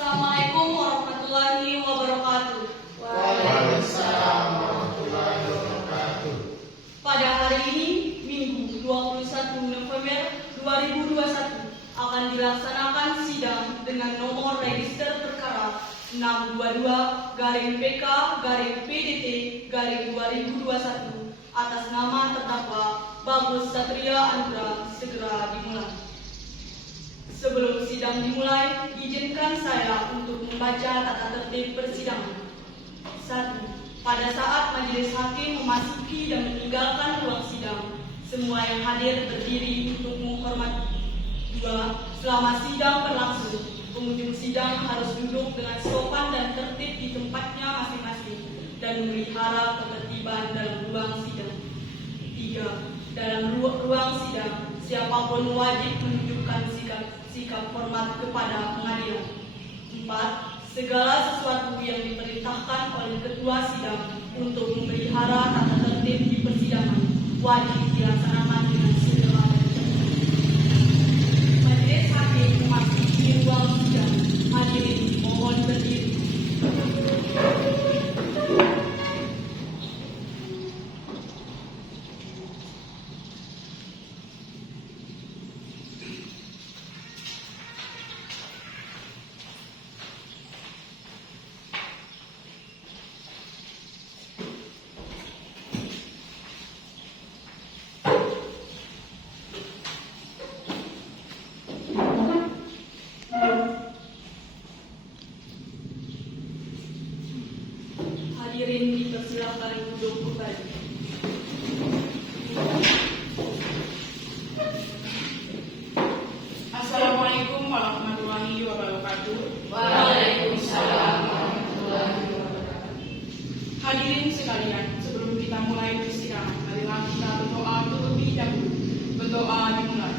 Assalamualaikum warahmatullahi wabarakatuh. Waalaikumsalam warahmatullahi wabarakatuh. Pada hari ini, Minggu 21 November 2021, akan dilaksanakan sidang dengan nomor register perkara 622-PDT-2021 atas nama terdakwa Bagus Satria Andra segera dimulai. Sebelum sidang dimulai, izinkan saya untuk membaca tata tertib persidangan. 1. Pada saat majelis hakim memasuki dan meninggalkan ruang sidang, semua yang hadir berdiri untuk menghormati. 2. Selama sidang berlangsung, pengunjung sidang harus duduk dengan sopan dan tertib di tempatnya masing-masing dan memelihara ketertiban dalam ruang sidang. 3. Dalam ruang sidang, siapapun wajib menunjukkan sikap hormat kepada pengadilan. 4. Segala sesuatu yang diperintahkan oleh ketua sidang untuk memelihara tata tertib di persidangan wajib dilaksanakan dengan segera. Majelis hakim memasuki ruang sidang. Hadirin mohon berdiri. Hadirin dipersilakan duduk kembali. Assalamualaikum warahmatullahi wabarakatuh. Waalaikumsalam warahmatullahi wabarakatuh. Hadirin sekalian, sebelum kita mulai persidangan, marilah kita berdoa terlebih dahulu. Berdoa dimulai.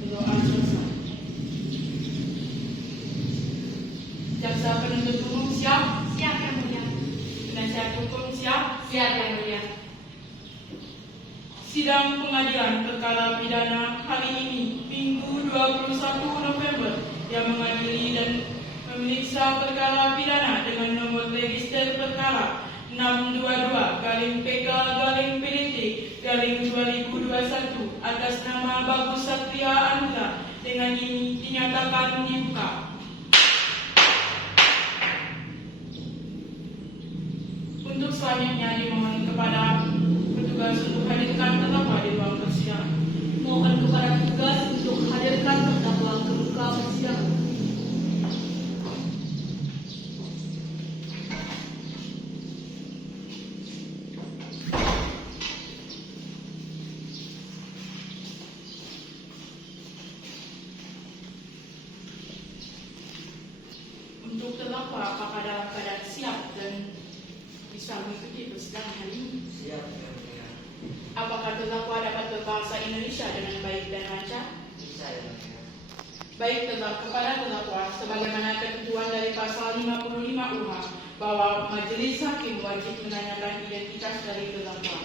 Berdoa selesai. Jaksa penuntut umum siap? Siap yang mulia. Penasihat hukum siap? Siap yang mulia. Sidang pengadilan perkara pidana hari ini, Minggu 21 November, yang mengadili dan memeriksa perkara pidana dengan nomor register perkara 622-PDT-2021 atas nama Bagus Satria Andra dengan ini dinyatakan dibuka. Untuk selanjutnya dimohon kepada petugas untuk hadirkan terdakwa di ruang persidangan. Mohon kepada petugas untuk hadirkan terdakwa ke muka persidangan. Untuk terdakwa, apakah dalam keadaan siap dan bisa mengikuti persidangan hari ini? Siap yang mulia. Apakah terdakwa dapat berbahasa Indonesia dengan baik dan lancar? Bisa yang mulia. Baik, kepada terdakwa, sebagaimana ketentuan dari pasal 55 UH bahwa majelis hakim wajib menanyakan identitas dari terdakwa.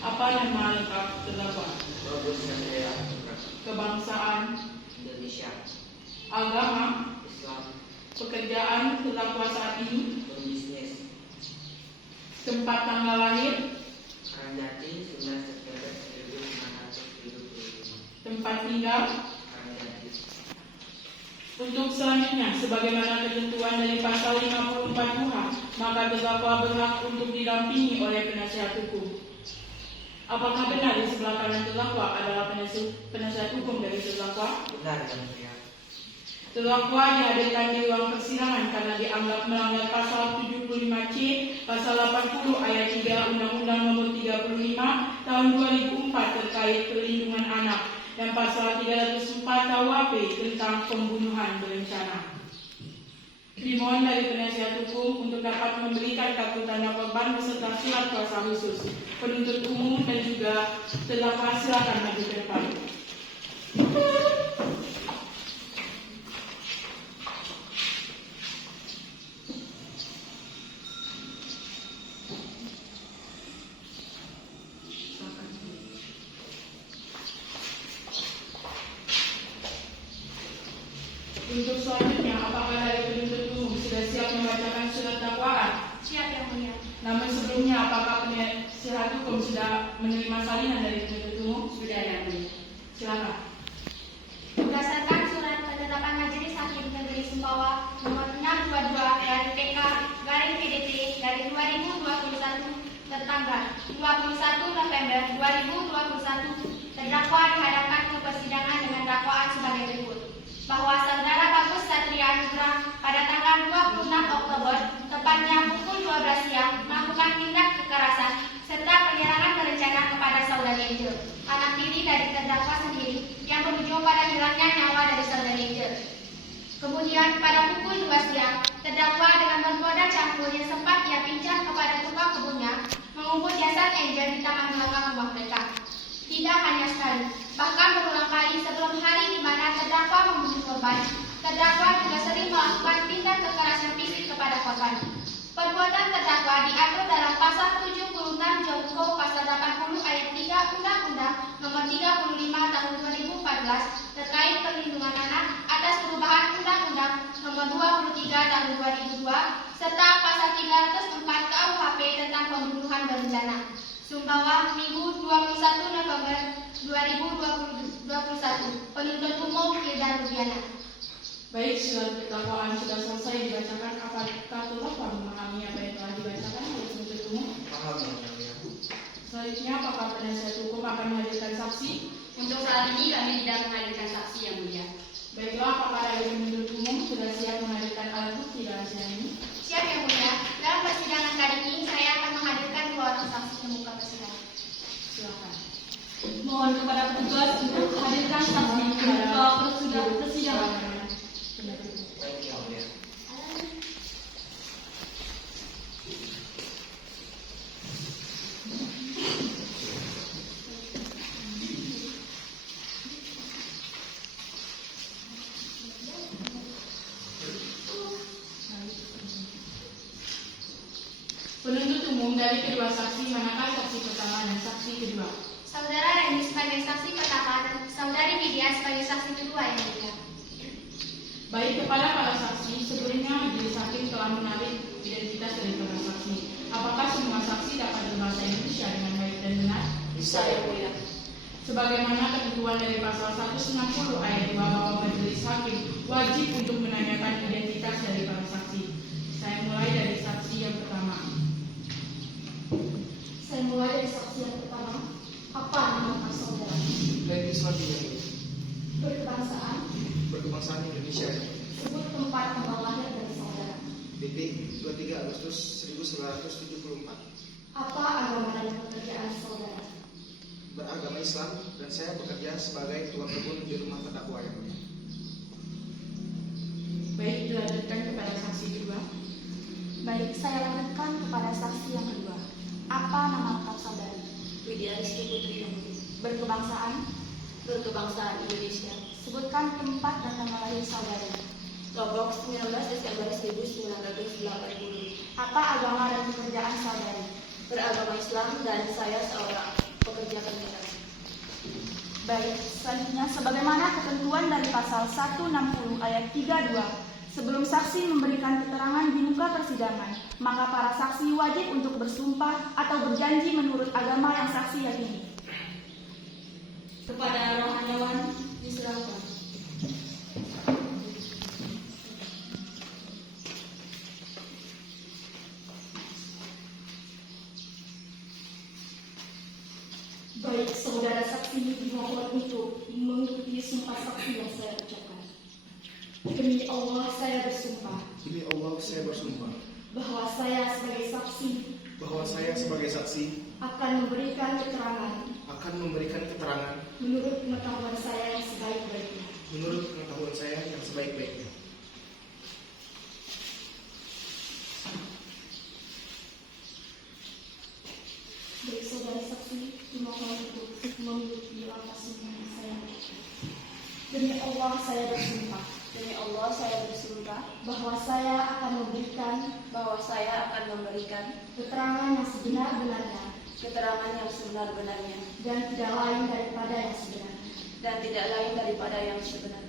Apa nama lengkap terdakwa? Bagus Satria Andra. Kebangsaan, Indonesia. agama, Islam. pekerjaan terdakwa saat ini, Berbisnis. tempat tanggal lahir, Karangjati 9 September 1975. tempat tinggal. Karangjati. Untuk selanjutnya, sebagaimana ketentuan dari pasal 54 UH, maka terdakwa berhak untuk didampingi oleh penasihat hukum. Apakah benar di sebelah kanan terdakwa adalah penasihat hukum dari terdakwa? Benar yang mulia. Terdakwa dihadirkan di ruang persidangan karena dianggap melanggar pasal 75C, pasal 80 ayat 3 Undang-Undang Nomor 35 Tahun 2004 terkait perlindungan anak dan pasal 304 KUHP tentang pembunuhan berencana. Dimohon dari penasihat hukum untuk dapat memberikan kartu tanda korban beserta surat kuasa khusus. Penuntut umum dan juga terdakwa silakan maju ke depan. Untuk selanjutnya, apakah dari penuntut umum sudah siap membacakan surat dakwaan? Siap Yang Mulia. Namun sebelumnya, apakah penasihat hukum sudah menerima salinan dari penuntut umum? Sudah Yang Mulia. Silakan. Berdasarkan surat penetapan Majelis Hakim Negeri Sumbawa nomor 622 garing PK garing PDT dari 2021 tertanggal 21 November 2021, terdakwa dihadapkan ke persidangan dengan dakwaan sebagai berikut. Bahwa saudara Bagus Satria Anugrah pada tanggal 26 Oktober tepatnya pukul 12 siang melakukan tindak kekerasan serta penyerangan berencana kepada saudari Angel, anak tiri dari terdakwa sendiri, yang berujung pada hilangnya nyawa dari saudari Angel. Kemudian pada pukul 2 siang, terdakwa dengan bermodal cangkul yang sempat ia pinjam kepada tukang kebunnya mengubur jasad Angel di taman belakang rumah mereka. Tidak hanya sekali, bahkan berulang kali sebelum hari di mana terdakwa membunuh korban, terdakwa juga sering melakukan tindak kekerasan fisik kepada korban. Perbuatan terdakwa diatur dalam pasal 76 Jongko pasal 80 ayat 3 Undang-Undang nomor 35 tahun 2014 terkait perlindungan anak atas perubahan Undang-Undang nomor 23 tahun 2002 serta pasal 304 KUHP tentang pembunuhan berencana. Sumbawa, Minggu 21 November 2021. Penuntut umum Hilda Rubiana. Baik, surat dakwaan sudah selesai dibacakan. Apakah telah memahami apa yang telah dibacakan oleh penuntut umum? Paham Yang Mulia. Selanjutnya, apakah penasihat hukum akan menghadirkan saksi? Untuk saat ini kami tidak menghadirkan saksi Yang Mulia. Baiklah, apakah dari penuntut umum sudah siap menghadirkan alat bukti dalam sidang ini? Siap Yang Mulia. Dalam persidangan kali ini saya akan menghadirkan 2 orang saksi di muka persidangan. Silakan. Mohon kepada petugas untuk hadirkan saksi di muka persidangan. Baik Yang Mulia. Penuntut umum dari kedua saksi, manakah saksi pertama dan saksi kedua? Saudara Reni sebagai saksi pertama dan saudari Widya sebagai saksi kedua Yang Mulia. Baik, kepada para saksi, sebelumnya majelis hakim telah menarik identitas dari para saksi. Apakah semua saksi dapat berbahasa Indonesia dengan baik dan benar? Bisa Yang Mulia. Sebagaimana ketentuan dari pasal 160 ayat 2 bahwa majelis hakim wajib untuk menanyakan identitas dari para saksi. Saya mulai dari saksi yang pertama. Saya mulai dari saksi yang pertama. Apa nama saudara? Reni Suwardi, Berkebangsaan. berkebangsaan Indonesia, Sebut tempat tanggal lahir dari saudara. BP 23 Agustus 1974, Apa agama dan pekerjaan saudara? beragama Islam dan saya bekerja sebagai tukang kebun di rumah terdakwa Yang Mulia. Baik, dilanjutkan kepada saksi kedua. Baik, saya lanjutkan kepada saksi yang kedua. Apa nama lengkap saudari? Widya Rizky Putri Yang Mulia. Berkebangsaan. Berkebangsaan Indonesia. Sebutkan tempat dan tanggal lahir saudari. Lombok 19 Desember 1980. Apa agama dan pekerjaan saudari? Beragama Islam dan saya seorang pekerja komunikasi. Baik, selanjutnya sebagaimana ketentuan dari pasal 160 ayat 32, sebelum saksi memberikan keterangan di muka persidangan, maka para saksi wajib untuk bersumpah atau berjanji menurut agama yang saksi yakini. Kepada rohaniawan diserahkan. Baik, saudara saksi dimohon untuk mengikuti sumpah saksi yang saya ucapkan. Demi Allah saya bersumpah Demi Allah saya bersumpah bahwa saya sebagai saksi bahwa saya sebagai saksi akan memberikan keterangan menurut pengetahuan saya yang sebaik-baiknya. menurut pengetahuan saya yang sebaik-baiknya. Baik, saudara saksi dimohon untuk mengikuti langkah sumpah yang saya ucapkan. Demi Allah saya bersumpah Demi Allah saya bersumpah bahwa saya akan memberikan bahwa saya akan memberikan keterangan yang sebenar-benarnya keterangan yang sebenar-benarnya dan tidak lain daripada yang sebenarnya. dan tidak lain daripada yang sebenarnya.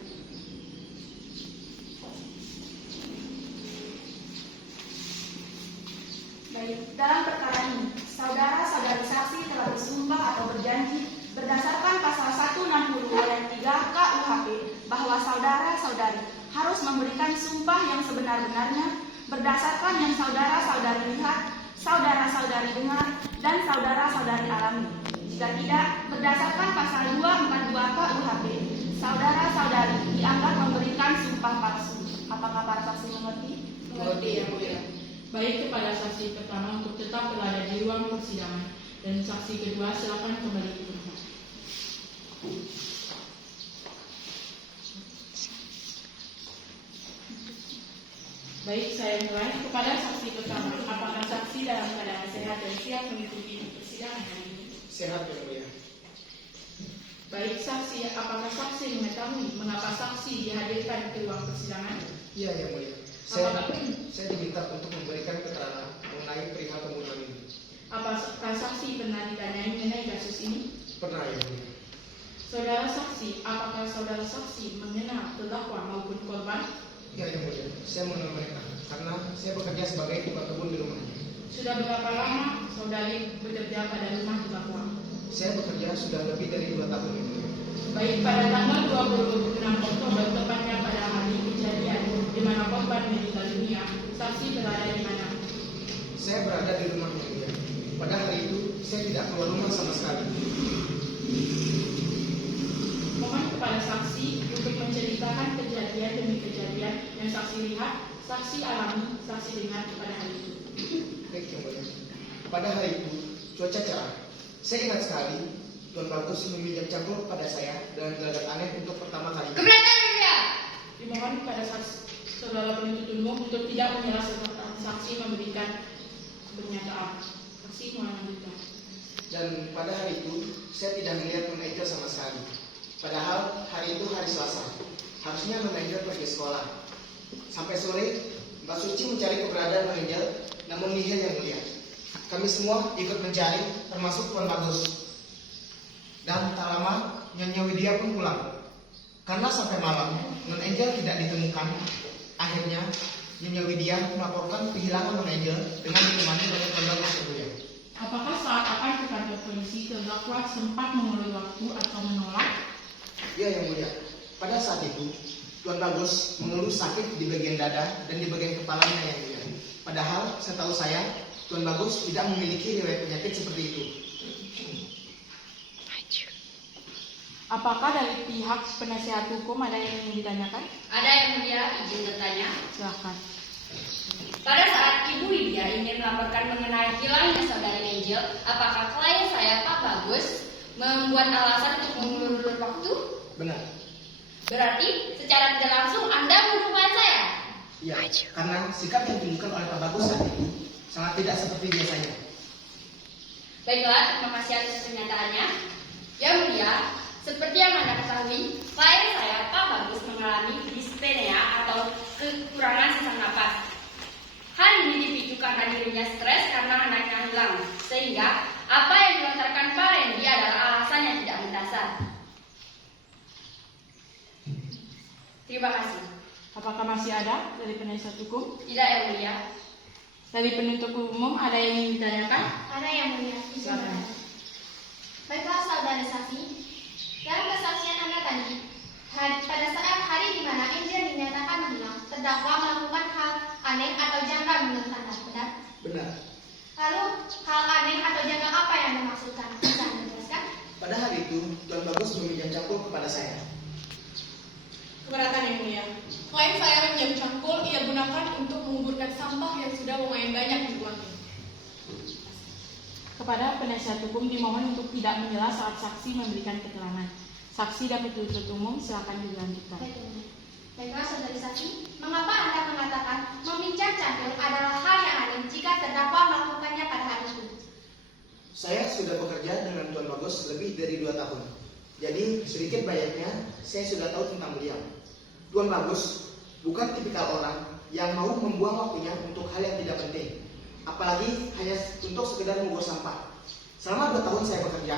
Dalam perkara ini, saudara-saudari saksi telah bersumpah atau berjanji berdasarkan pasal 160 ayat 3 KUHP bahwa saudara-saudari harus memberikan sumpah yang sebenar-benarnya berdasarkan yang saudara-saudari lihat, saudara-saudari dengar, dan saudara-saudari alami. Jika tidak, berdasarkan pasal 242 KUHP, saudara-saudari dianggap memberikan sumpah palsu. Apakah para saksi mengerti? Mengerti, Yang Mulia. Baik, kepada saksi pertama untuk tetap berada di ruang persidangan, dan saksi kedua silakan kembali ke tempat. Baik, saya mulai. Kepada saksi pertama, apakah saksi dalam keadaan sehat dan siap mengikuti persidangan hari ini? Sehat Yang Mulia. Baik, saksi, apakah saksi mengetahui mengapa saksi dihadirkan ke ruang persidangan? Iya Yang Mulia. Saya diminta untuk memberikan keterangan mengenai perihal pembunuhan ini. Apakah saksi pernah ditanyai mengenai kasus ini? Pernah Yang Mulia. Saudara saksi, apakah saudara saksi mengenal terdakwa maupun korban? Ya Yang Mulia, saya mengenal mereka karena saya bekerja sebagai tukang kebun di rumahnya. Sudah berapa lama saudari bekerja pada rumah terdakwa? Saya bekerja sudah lebih dari 2 tahun Yang Mulia. Baik, pada tanggal 26 Oktober, tepatnya pada hari kejadian di mana korban meninggal dunia, saksi berada di mana? Saya berada di rumah Yang Mulia. Pada hari itu, saya tidak keluar rumah sama sekali. Mohon kepada saksi untuk menceritakan kejadian demi kejadian yang saksi lihat, saksi alami, saksi dengar pada hari itu. Baik Yang Mulia. Pada hari itu, cuaca cerah. Saya ingat sekali, Tuan Bagus meminjam cangkul pada saya dengan gelagat aneh untuk pertama kali. Keberatan Mulia. Dimohon kepada saudara penuntut umum untuk tidak menyela serta saksi memberikan pernyataan. Saksi mohon lanjutkan. Dan pada hari itu, saya tidak melihat Nona Angel sama sekali. Padahal hari itu hari Selasa. Harusnya Nona Angel pergi sekolah. Sampai sore, Mbak Suci mencari keberadaan Nona Angel, namun nihil Yang Mulia. Kami semua ikut mencari, termasuk Tuan Bagus. Dan tak lama, Nyonya Widya pun pulang. Karena sampai malam, Nona Angel tidak ditemukan. Akhirnya, Nyonya Widya melaporkan kehilangan Nona Angel dengan ditemani oleh Tuan Bagus Yang Mulia. Apakah saat akan ke kantor polisi terdakwa sempat mengulur waktu atau menolak? Ya Yang Mulia, pada saat itu Tuan Bagus mengeluh sakit di bagian dada dan di bagian kepalanya Yang Mulia. Padahal setahu saya Tuan Bagus tidak memiliki riwayat penyakit seperti itu. Apakah dari pihak penasehat hukum ada yang ingin ditanyakan? Ada Yang Mulia, izin bertanya. Silakan. Pada saat Ibu Widya ingin melaporkan mengenai hilangnya saudari Angel, apakah klien saya Pak Bagus membuat alasan untuk mengulur waktu? Benar. Berarti secara tidak langsung Anda menuduh klien saya? Iya, karena sikap yang ditunjukkan oleh Pak Bagus saat itu sangat tidak seperti biasanya. Baiklah, terima kasih atas pernyataannya. Yang Mulia, seperti yang Anda ketahui, klien saya Pak Bagus mengalami dyspnea atau kekurangan sesak napas. Hal ini dipicu karena dirinya stres karena anaknya hilang, sehingga apa yang dilontarkan Pak Randy adalah alasan yang tidak mendasar. Terima kasih. Apakah masih ada dari penasihat hukum? Tidak Yang Mulia. Dari penuntut umum ada yang ingin ditanyakan? Ada Yang Mulia. Silakan. Baiklah saudara saksi, dalam kesaksian Anda tadi, pada saat hari di mana Angel dinyatakan hilang, terdakwa melakukan hal aneh atau janggal menurut Anda, benar? Benar. Lalu, hal aneh atau janggal apa yang Anda maksudkan? Bisa Anda jelaskan? Pada hari itu, Tuan Bagus meminjam cangkul kepada saya. Keberatan Yang Mulia. Klien saya meminjam cangkul ia gunakan untuk menguburkan sampah yang sudah lumayan banyak dibuangnya. Kepada penasihat hukum dimohon untuk tidak menyela saat saksi memberikan keterangan. Saksi dan penuntut umum silakan dilanjutkan. Baik, Yang Mulia. Baiklah saudari saksi, mengapa Anda mengatakan meminjam cangkul adalah hal yang aneh jika terdakwa melakukannya pada hari itu? Saya sudah bekerja dengan Tuan Bagus lebih dari 2 tahun. Jadi sedikit banyaknya saya sudah tahu tentang beliau. Tuan Bagus bukan tipikal orang yang mau membuang waktunya untuk hal yang tidak penting. Apalagi hanya untuk sekedar membuang sampah. Selama 2 tahun saya bekerja,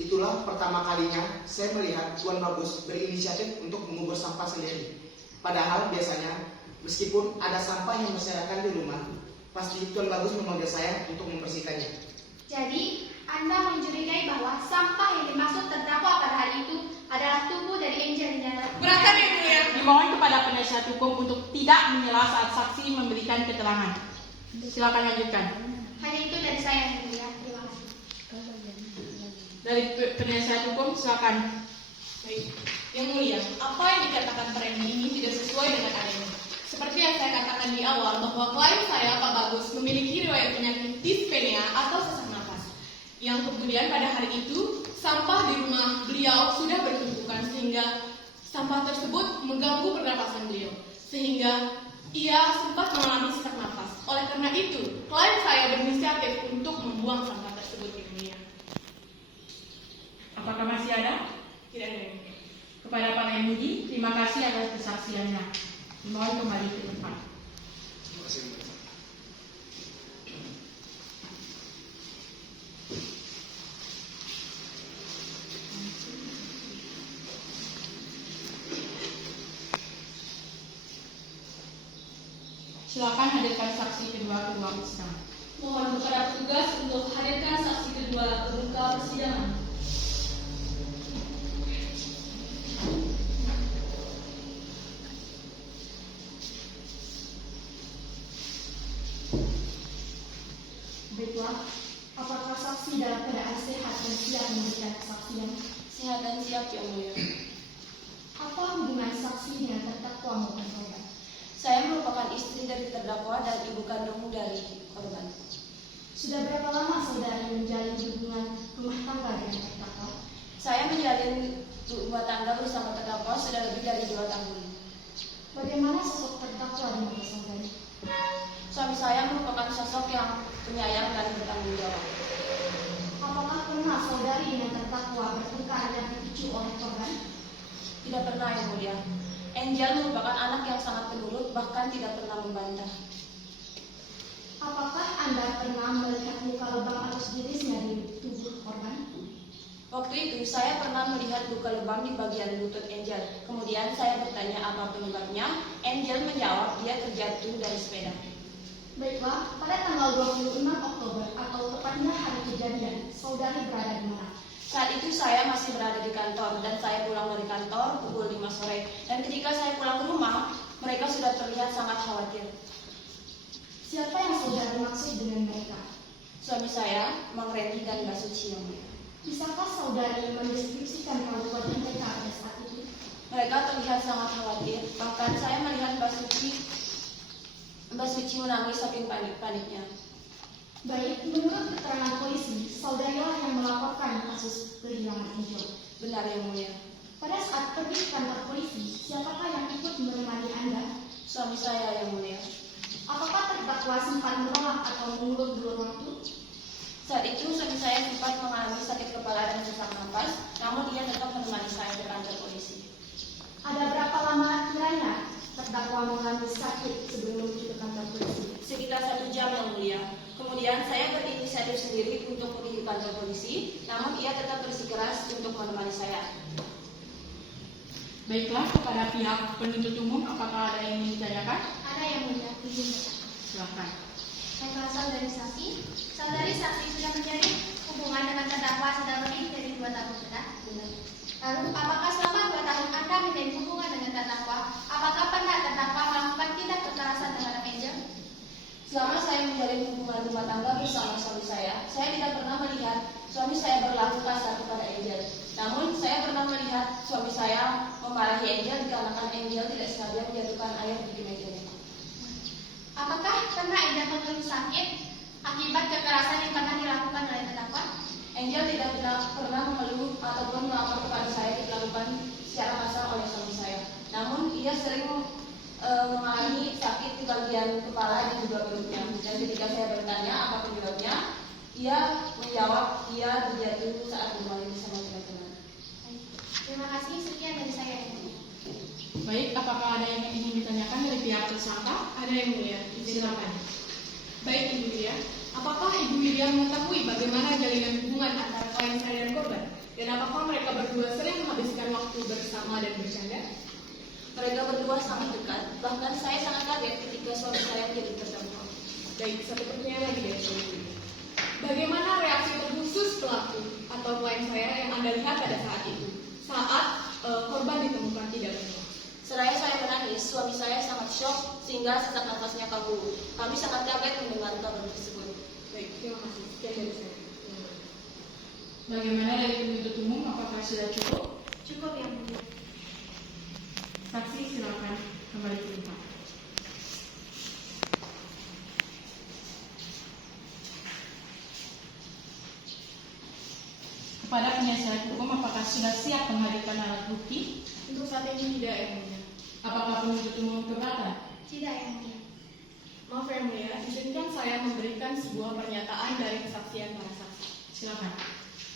itulah pertama kalinya saya melihat Tuan Bagus berinisiatif untuk mengubur sampah sendiri. Padahal biasanya meskipun ada sampah yang berserakan di rumah, Pasti Tuan Bagus memanggil saya untuk membersihkannya. Jadi, Anda mencurigai bahwa sampah yang dimaksud terdakwa pada hari itu adalah tubuh dari Angel di dalam. Keberatan yang mulia. Dimohon kepada penasihat hukum untuk tidak menyela saat saksi memberikan keterangan. Silakan lanjutkan. Hanya itu dari saya yang mulia. Terima kasih. Dari penasihat hukum silakan. Baik. Yang mulia, apa yang dikatakan Premi ini tidak sesuai dengan adanya. Seperti yang saya katakan di awal bahwa klien saya, Pak Bagus, memiliki riwayat penyakit dispnea atau sesak nafas. Yang kemudian pada hari itu, sampah di rumah beliau sudah bertumpukan sehingga sampah tersebut mengganggu pernapasan beliau. Sehingga ia sempat mengalami sesak nafas. Oleh karena itu, klien saya berinisiatif untuk membuang sampah tersebut, Yang mulia. Apakah masih ada? Tidak ada, Yang mulia. Kepada Pak Remudi, terima kasih atas kesaksiannya. Dimohon kembali ke tempat. Terima kasih. Silakan hadirkan saksi kedua ke ruang sidang. Mohon kepada petugas untuk hadirkan saksi kedua ke muka persidangan. Baiklah, apakah saksi dalam keadaan sehat dan siap memberikan kesaksian? Sehat dan siap, Yang Mulia. Apa hubungan saksi dengan terdakwa maupun korban? Saya merupakan istri dari terdakwa dan ibu kandung dari korban. Sudah berapa lama saudari menjalin hubungan rumah tangga dengan terdakwa? Saya menjalin rumah tangga bersama terdakwa sudah lebih dari 2 tahun. Bagaimana sosok terdakwa di mata saudari? Suami saya merupakan sosok yang penyayang dan bertanggung jawab. Apakah pernah saudari dengan terdakwa bertengkar dan dipicu oleh korban? Tidak pernah, Yang Mulia. Angel merupakan anak yang sangat penurut, bahkan tidak pernah membantah. Apakah Anda pernah melihat luka lebam atau sejenisnya di tubuh korban? Waktu itu saya pernah melihat luka lebam di bagian lutut Angel. Kemudian saya bertanya apa penyebabnya. Angel menjawab dia terjatuh dari sepeda. Baiklah, pada tanggal 26 Oktober atau tepatnya hari kejadian, saudari berada di mana? Saat itu saya masih berada di kantor dan saya pulang dari kantor pukul 5 sore. Dan ketika saya pulang ke rumah, mereka sudah terlihat sangat khawatir. Siapa yang saudari maksud dengan mereka? Suami saya, Mang Randy dan Mbak Suci, Yang Mulia. Bisakah saudari mendeskripsikan raut wajah mereka pada saat itu? Mereka terlihat sangat khawatir. Bahkan saya melihat Mbak Suci menangis saking panik-paniknya. Baik, menurut keterangan polisi, saudarilah yang melaporkan kasus kehilangan Angel. Benar, Yang Mulia. Pada saat pergi ke kantor polisi, siapakah yang ikut menemani Anda? Suami saya, Yang Mulia. Apakah terdakwa sempat menolak atau mengulur-ulur waktu? Saat itu suami saya sempat mengalami sakit kepala dan sesak nafas, namun ia tetap menemani saya ke kantor polisi. Ada berapa lama kiranya terdakwa mengalami sakit sebelum menuju ke kantor polisi? Sekitar 1 jam, Yang Mulia. Kemudian saya berinisiatif sendiri untuk pergi ke kantor polisi, namun ia tetap bersikeras untuk menemani saya. Baiklah, kepada pihak penuntut umum, apakah ada yang ingin ditanyakan? Ada yang mulia. Izin. Silakan. Baiklah, saudari saksi. Saudari saksi sudah menjalin hubungan dengan terdakwa sudah lebih dari 2 tahun, benar? Benar. Lalu, apakah selama 2 tahun Anda menjalin hubungan dengan terdakwa, apakah pernah terdakwa melakukan tindak kekerasan terhadap Angel? Selama saya menjalin hubungan rumah tangga bersama suami saya tidak pernah melihat suami saya berlaku kasar kepada Angel. Namun, saya pernah melihat suami saya memarahi Angel dikarenakan Angel tidak sengaja menjatuhkan air di mejanya. Apakah pernah Angel mengeluh sakit akibat kekerasan yang pernah dilakukan oleh terdakwa? Angel tidak pernah mengeluh ataupun melapor kepada saya dilakukan secara kasar oleh suami saya. Namun, ia sering mengalami sakit di bagian kepala dan juga perutnya. Dan ketika saya bertanya apa penyebabnya, ia menjawab ia terjatuh saat bermain bersama teman-teman. Terima kasih, sekian dari saya. Baik, apakah ada yang ingin ditanyakan dari pihak tersangka? Ada, Yang Mulia. Silakan. Baik, Ibu Widya. Apakah Ibu Widya mengetahui bagaimana jalinan hubungan antara klien saya dan korban? Dan apakah mereka berdua sering menghabiskan waktu bersama dan bercanda? Mereka berdua sangat dekat, bahkan saya sangat kaget ketika suami saya menjadi terdakwa. Baik, satu pertanyaan lagi dari saya. Bagaimana reaksi terkhusus pelaku atau klien saya yang Anda lihat pada saat itu? Saat korban ditemukan tidak bernyawa. Seraya saya menangis, suami saya sangat shock sehingga sesak nafasnya kabur. Kami sangat kaget mendengar kabar tersebut. Baik, terima kasih. Sekian dari saya. Bagaimana dari penuntut umum? Apakah sudah cukup? Cukup yang mulia. Saksi silakan kembali ke tempat. Kepada penasihat hukum, apakah sudah siap menghadirkan alat bukti? Untuk saat ini tidak, yang mulia. Apakah penuntut umum keberatan? Tidak yang mulia. Maaf yang mulia, izinkan saya memberikan sebuah pernyataan dari kesaksian para saksi. Silakan.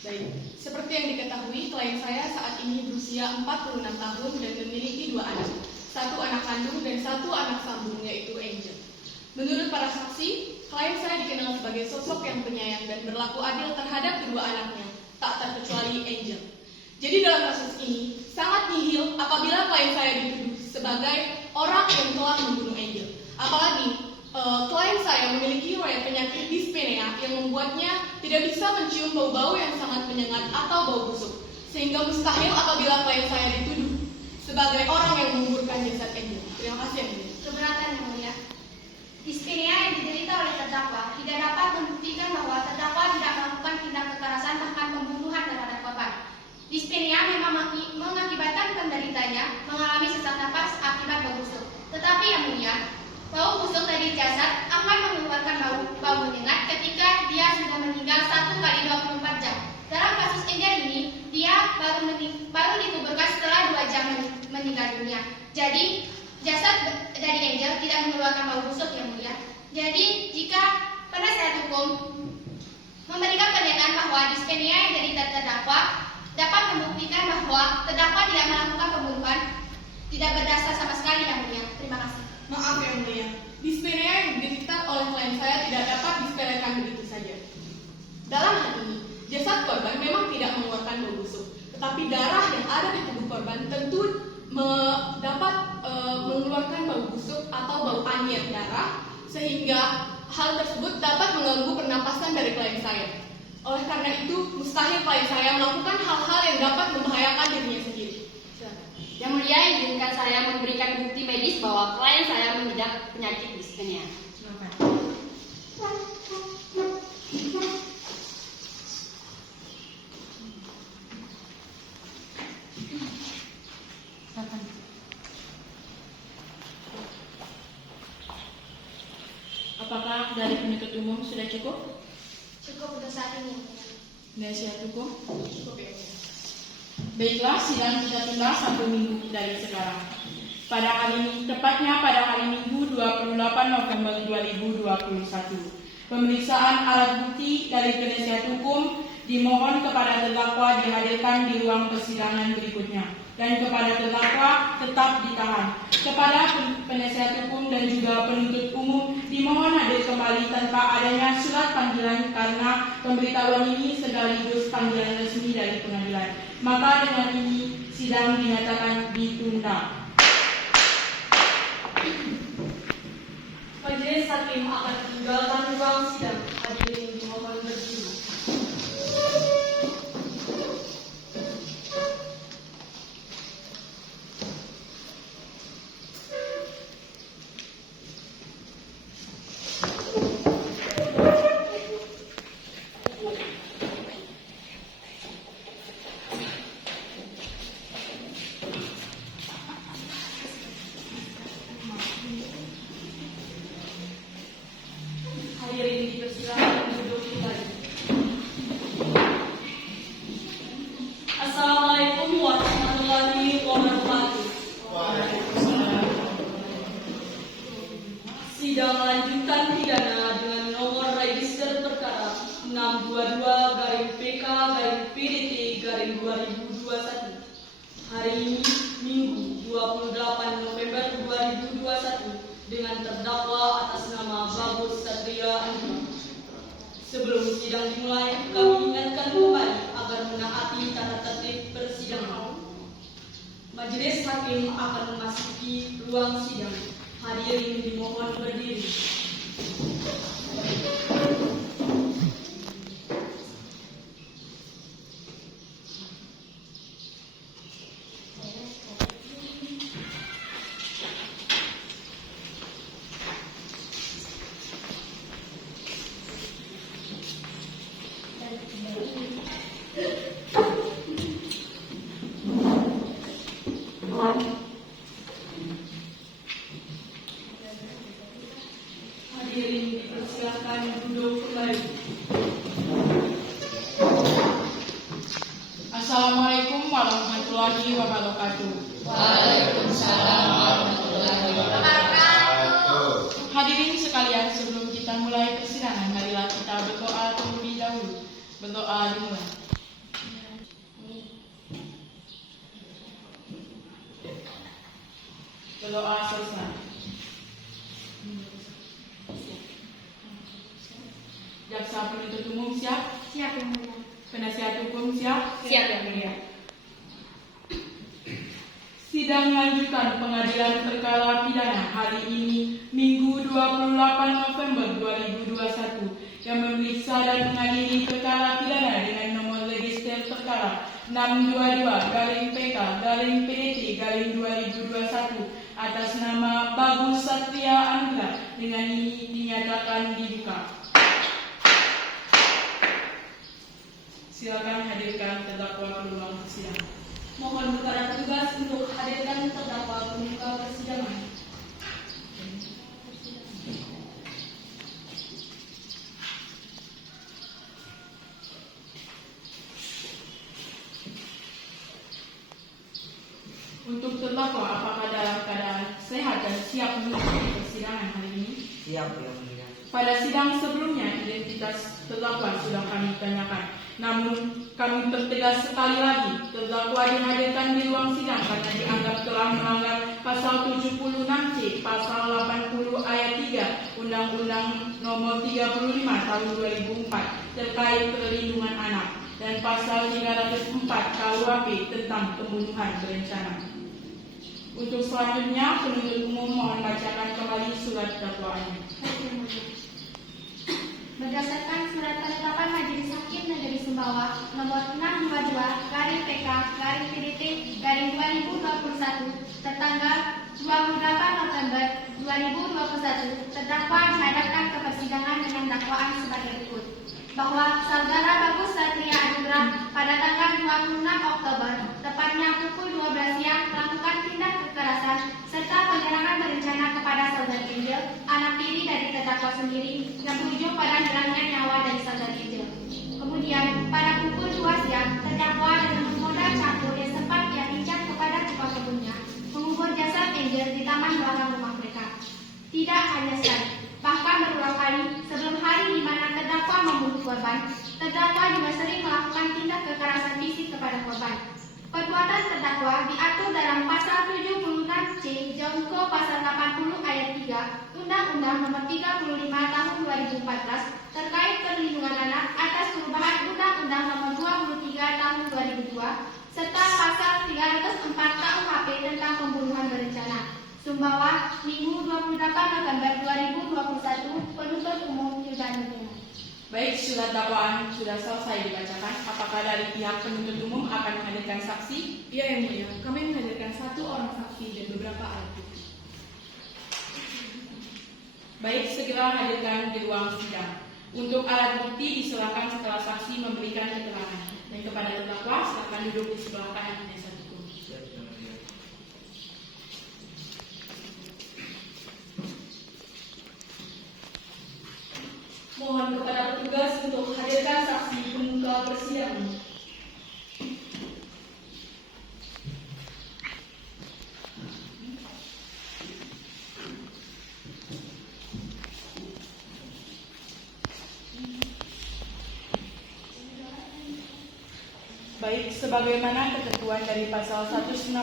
Baik, seperti yang diketahui, klien saya saat ini berusia 46 tahun dan memiliki 2 anak. 1 anak kandung dan 1 anak sambung, yaitu Angel. Menurut para saksi, klien saya dikenal sebagai sosok yang penyayang dan berlaku adil terhadap kedua anaknya, tak terkecuali Angel. Jadi dalam kasus ini, sangat nihil apabila klien saya dituduh sebagai orang yang telah membunuh Angel. Apalagi, klien saya memiliki riwayat penyakit dispnea yang membuatnya tidak bisa mencium bau-bau yang sangat menyengat atau bau busuk. Sehingga mustahil apabila klien saya dituduh sebagai orang yang menguburkan jasad Angel. Terima kasih, yang mulia. Keberatan yang mulia. Dispnea yang diderita oleh terdakwa tidak dapat membuktikan bahwa terdakwa tidak melakukan tindak kekerasan bahkan pembunuhan terhadap korban. Dispnea memang mengakibatkan penderitanya mengalami sesak nafas akibat bau busuk. Tetapi yang mulia, bau busuk dari jasad akan mengeluarkan bau menyengat ketika dia sudah meninggal 1 kali 24 jam. Dalam kasus Angel ini, dia baru dikuburkan setelah 2 jam meninggal dunia. Jadi, jasad dari Angel tidak mengeluarkan bau busuk yang mulia. Jadi, jika penasihat hukum memberikan pernyataan bahwa dispnea yang dari terdakwa dapat membuktikan bahwa terdakwa tidak melakukan pembunuhan, tidak berdasar sama sekali yang mulia. Terima kasih. Maaf yang mulia, dispnea yang diderita oleh klien saya tidak dapat disepelekan begitu saja. Dalam hal ini, jasad korban memang tidak mengeluarkan bau busuk, tetapi darah yang ada di tubuh korban tentu dapat mengeluarkan bau busuk atau bau anyir darah, sehingga hal tersebut dapat mengganggu pernapasan dari klien saya. Oleh karena itu, mustahil klien saya melakukan hal-hal yang dapat membahayakan dirinya sendiri. Silakan. Yang mulia, izinkan saya memberikan bukti medis bahwa klien saya mengidap penyakit dispnea. Apakah dari penuntut umum sudah cukup? Cukup untuk saat ini. Penasihat hukum? Cukup ya. Baiklah, sidang kita tunda 1 minggu dari sekarang. Pada hari ini, tepatnya pada hari Minggu 28 November 2021. Pemeriksaan alat bukti dari penasihat hukum dimohon kepada terdakwa dihadirkan di ruang persidangan berikutnya dan kepada terdakwa tetap ditahan. Kepada penasihat hukum dan juga penuntut umum dimohon hadir kembali tanpa adanya surat panggilan karena pemberitahuan ini sekaligus panggilan resmi dari pengadilan. Maka dengan ini sidang dinyatakan ditunda. Majelis hakim akan meninggalkan ruang sidang. Hadirin dimohon berdiri. Hadirin dipersilakan duduk kembali. Assalamualaikum warahmatullahi wabarakatuh. Sidang lanjutan pidana dengan nomor register perkara 622-PK-PDT-2021. Hari ini Minggu 28 November 2021 dengan terdakwa atas nama Bagus Satria Andra. Sebelum sidang dimulai, kami ingatkan kembali agar menaati tata tertib persidangan. Majelis hakim akan memasuki ruang sidang. Hadirin dimohon berdiri. Hadirin dipersilakan duduk kembali. Assalamualaikum warahmatullahi wabarakatuh. Hadirin sekalian, sebelum kita mulai persidangan, marilah kita berdoa terlebih dahulu. Berdoa dimulai. Berdoa selesai. Jaksa penuntut umum siap? Siap yang mulia. Penasihat hukum siap? Siap yang mulia. Sidang lanjutan pengadilan perkara pidana hari ini Minggu 28 November 2021 yang memeriksa dan mengadili perkara pidana dengan nomor register perkara 622-PK-PDT-2021 atas nama Bagus Satria Anggra dengan ini dinyatakan dibuka. Silakan hadirkan terdakwa ke ruang persidangan. Mohon kepada petugas untuk hadirkan terdakwa ke muka persidangan. Untuk terdakwa, apakah dalam keadaan sehat dan siap mengikuti persidangan hari ini? Siap yang mulia. Pada sidang sebelumnya, identitas terdakwa sudah kami tanyakan. Namun, kami pertegas sekali lagi, terdakwa dihadirkan di ruang sidang karena dianggap telah melanggar pasal 76C, pasal 80 ayat 3, Undang-Undang Nomor 35 Tahun 2004 terkait perlindungan anak, dan pasal 304 KUHP tentang pembunuhan berencana. Untuk selanjutnya, penuntut umum mohon bacakan kembali surat dakwaannya. Berdasarkan surat penetapan Majelis Hakim Negeri Sumbawa nomor 622-PDT-2021 tertanggal 28 November 2021, terdakwa dihadapkan ke persidangan dengan dakwaan sebagai berikut. Bahwa saudara Bagus Satria Anggra pada tanggal 26 Oktober, tepatnya pukul 12 siang, melakukan tindak kekerasan serta penyerangan berencana kepada saudari Angel, anak tiri dari terdakwa sendiri, yang berujung pada hilangnya nyawa dari saudari Angel. Kemudian, pada pukul 2 siang, terdakwa dengan menggoda campur yang sempat ia injak kepada tukang kebunnya, mengubur jasad Angel di taman belakang rumah mereka. Tidak hanya sekali, bahkan berulang kali sebelum hari di mana terdakwa membunuh korban, terdakwa juga sering melakukan tindak kekerasan fisik kepada korban. Perbuatan terdakwa diatur dalam pasal 76C Jongko pasal 80 ayat 3 Undang-Undang Nomor 35 Tahun 2014 terkait perlindungan anak atas perubahan Undang-Undang Nomor 23 Tahun 2002 serta pasal 304 KUHP tentang pembunuhan berencana. Sumbawa, Minggu 28 November 2021, penuntut umum Yudan Nugena. Baik, surat dakwaan sudah selesai dibacakan. Apakah dari pihak penuntut umum akan menghadirkan saksi? Iya yang mulia, kami menghadirkan 1 orang saksi dan beberapa alat bukti. Baik, segera hadirkan di ruang sidang. Untuk alat bukti diserahkan setelah saksi memberikan keterangan. Dan kepada terdakwa, silakan duduk di sebelah kanan penasihat hukum. Siap yang mulia. Mohon kepada petugas untuk hadirkan saksi pemuka persidangan. Baik, sebagaimana ketentuan dari pasal 160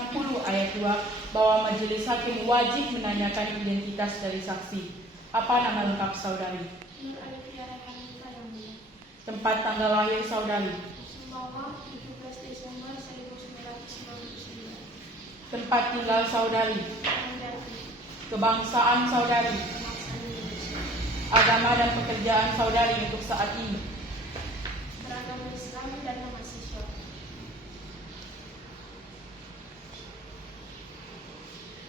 ayat 2 bahwa majelis hakim wajib menanyakan identitas dari saksi. Apa nama lengkap saudari? Nur Alifiana Hanifah yang mulia. Tempat tanggal lahir saudari? Sumbawa, 17 Desember 1999. Tempat tinggal saudari? Mendapi, Kebangsaan saudari? bangsa Indonesia. agama dan pekerjaan saudari untuk saat ini. Beragama Islam dan mahasiswa.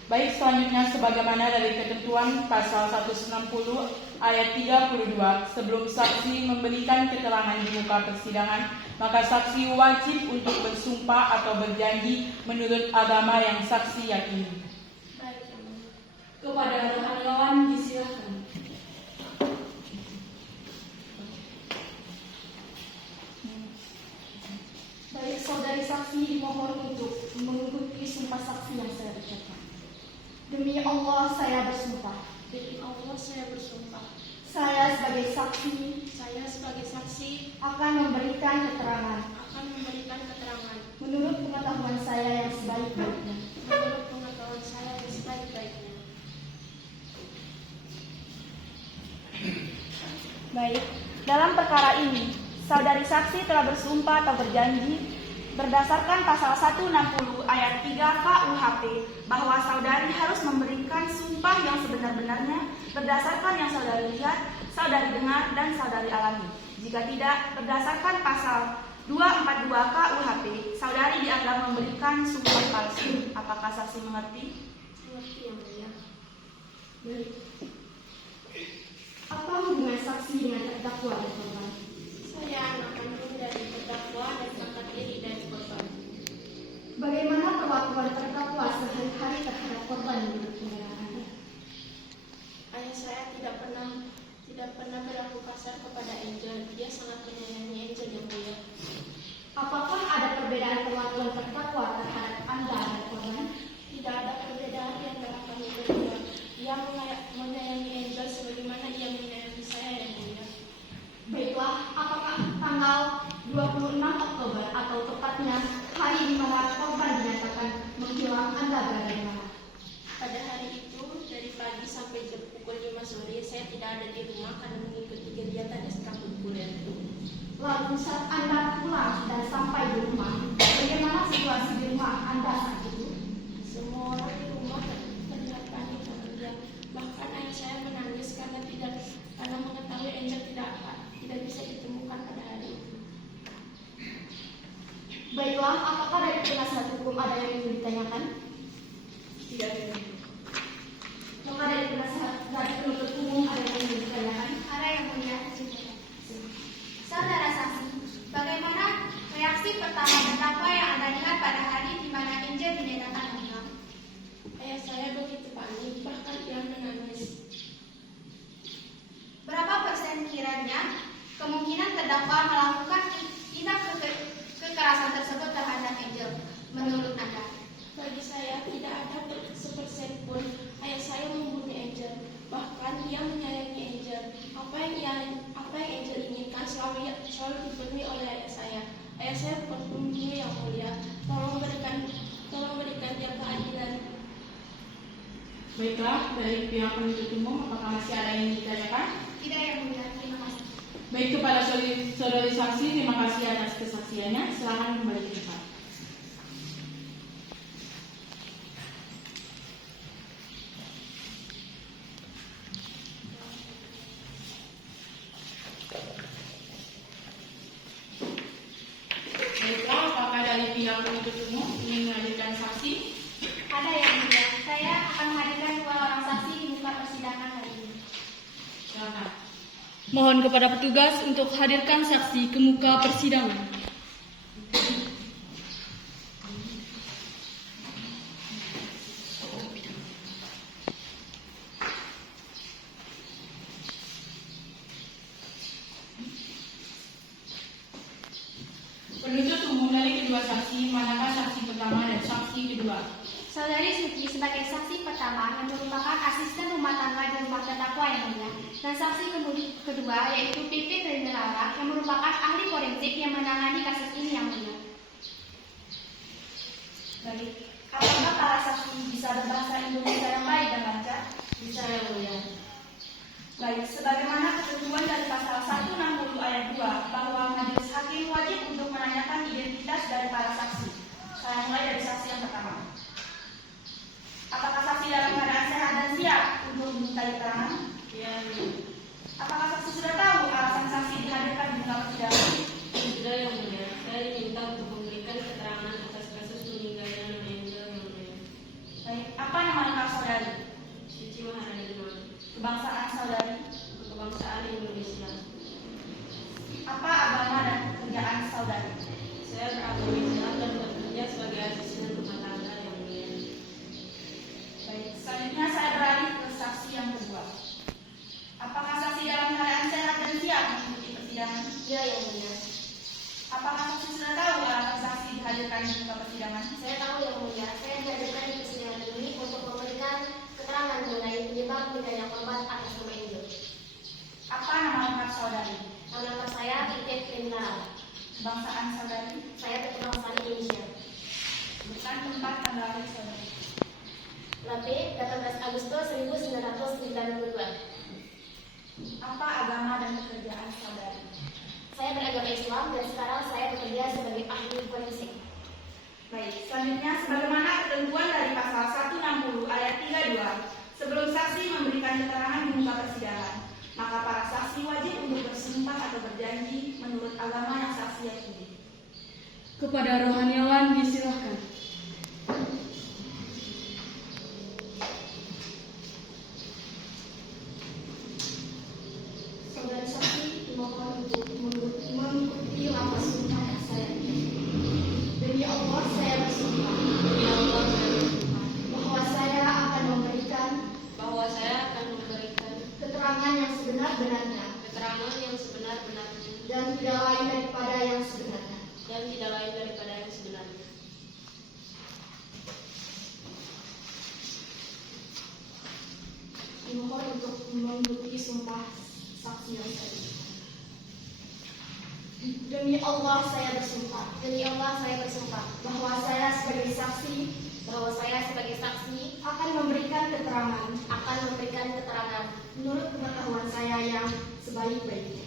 Baik, selanjutnya sebagaimana dari ketentuan pasal 160 ayat 32, sebelum saksi memberikan keterangan di muka persidangan, maka saksi wajib untuk bersumpah atau berjanji menurut agama yang saksi yakini. Baik, Yang Mulia. Kepada rekan lawan disilakan. Baik, saudari saksi dimohon untuk mengikuti sumpah saksi yang saya ucapkan. Demi Allah saya bersumpah. Demi Allah saya bersumpah. Saya sebagai saksi Saya sebagai saksi akan memberikan keterangan akan memberikan keterangan menurut pengetahuan saya yang sebaik-baiknya. menurut pengetahuan saya yang sebaik-baiknya. Baik, dalam perkara ini, saudari saksi telah bersumpah atau berjanji berdasarkan pasal 160 ayat 3 KUHP bahwa saudari harus memberikan sumpah yang sebenar-benarnya berdasarkan yang saudari lihat, saudari dengar, dan saudari alami. Jika tidak, berdasarkan pasal 242 KUHP, saudari dianggap memberikan sumpah palsu. Apakah saksi mengerti? Mengerti, Yang Mulia. Baik. Apa hubungan saksi dengan terdakwa dan korban? Saya anak kandung dari terdakwa dan kakak tiri dari korban. Bagaimana perlakuan terdakwa sehari-hari terhadap korban menurut penilaian Anda? Ayah saya tidak pernah berlaku kasar kepada Angel. Dia sangat menyayangi Angel, Yang Mulia. Apakah ada perbedaan perlakuan terdakwa terhadap Anda dan korban? Tidak ada perbedaan di antara kami berdua. Dia menyayangi Angel sebagaimana dia menyayangi saya, Yang Mulia. Baiklah, apakah tanggal 26 Oktober atau tepatnya hari di mana korban dinyatakan menghilang Anda berada di mana? Pada hari itu, dari pagi sampai jam pukul 5 sore, saya tidak ada di rumah karena mengikuti kegiatan ekstrakurikuler. Lalu saat Anda pulang dan sampai di rumah, bagaimana situasi di rumah Anda saat itu? Semua orang di rumah terlihat panik, Yang Mulia. Bahkan ayah saya menangis karena mengetahui Angel tidak bisa ditemukan pada hari itu. Baiklah, apakah dari penasihat hukum ada yang ingin ditanyakan? Tidak ada. Maka dari penasihat dari penuntut umum ada yang ingin ditanyakan? Ada, Yang Mulia. Saudara saksi, bagaimana reaksi pertama terdakwa yang Anda lihat pada hari di mana Angel dinyatakan hilang? Ayah saya begitu panik, bahkan dia menangis. Berapa persen kiranya kemungkinan terdakwa melakukan tindak kekerasan tersebut terhadap Angel menurut Anda? Bagi saya tidak ada sepersen pun ayah saya membunuh Angel. Bahkan dia menyayangi Angel. Apa yang Angel inginkan selalu dipenuhi oleh ayah saya. Ayah saya bukan pembunuh, Yang Mulia. Tolong berikan dia keadilan. Baiklah, dari pihak penuntut umum, apakah masih ada yang ingin ditanyakan? Tidak, Yang Mulia. Terima kasih. Baik, kepada saudari saksi, terima kasih atas kesaksiannya. Silakan kembali ke tempat. Baiklah, apakah dari pihak penuntut umum ingin menghadirkan saksi? Ada, Yang Mulia. Saya akan menghadirkan 2 orang saksi di muka persidangan hari ini. Silakan. Mohon kepada petugas untuk hadirkan saksi ke muka persidangan. Penuntut umum dari kedua saksi, manakah saksi pertama dan saksi kedua? Saudari Suci sebagai saksi pertama yang merupakan asisten rumah tangga di rumah terdakwa, Yang Mulia, dan saksi kedua yaitu PP Trinelara yang merupakan ahli forensik yang menangani kasus ini, Yang Mulia. Baik, apakah para saksi bisa berbahasa Indonesia yang baik dan lancar? Bisa, Yang Mulia. Baik, sebagaimana ketentuan dari pasal 160 ayat 2 bahwa majelis hakim wajib untuk menanyakan identitas dari para saksi. Saya mulai dari saksi yang pertama. Apakah saksi dalam keadaan sehat dan siap untuk diminta keterangan? Ya, Agustus 1992. Apa agama dan pekerjaan saudari? Saya beragama Islam dan sekarang saya bekerja sebagai ahli forensik. Baik, selanjutnya sebagaimana ketentuan dari pasal 160 ayat 32, sebelum saksi memberikan keterangan di muka persidangan, maka para saksi wajib untuk bersumpah atau berjanji menurut agama yang saksi yakini. Kepada rohaniawan disilahkan. Saudari saksi dimohon untuk mengikuti lafaz sumpah yang saya berikan. Demi Allah saya bersumpah. Demi Allah saya bersumpah Bahwa saya akan memberikan bahwa saya akan memberikan keterangan yang sebenar-benarnya keterangan yang sebenar-benarnya dan tidak lain daripada yang sebenarnya. dan tidak lain daripada yang sebenarnya. Dimohon untuk mengikuti sumpah saksi yang saya berikan. Demi Allah saya bersumpah. Demi Allah saya bersumpah bahwa saya sebagai saksi akan memberikan keterangan menurut pengetahuan saya yang sebaik-baiknya.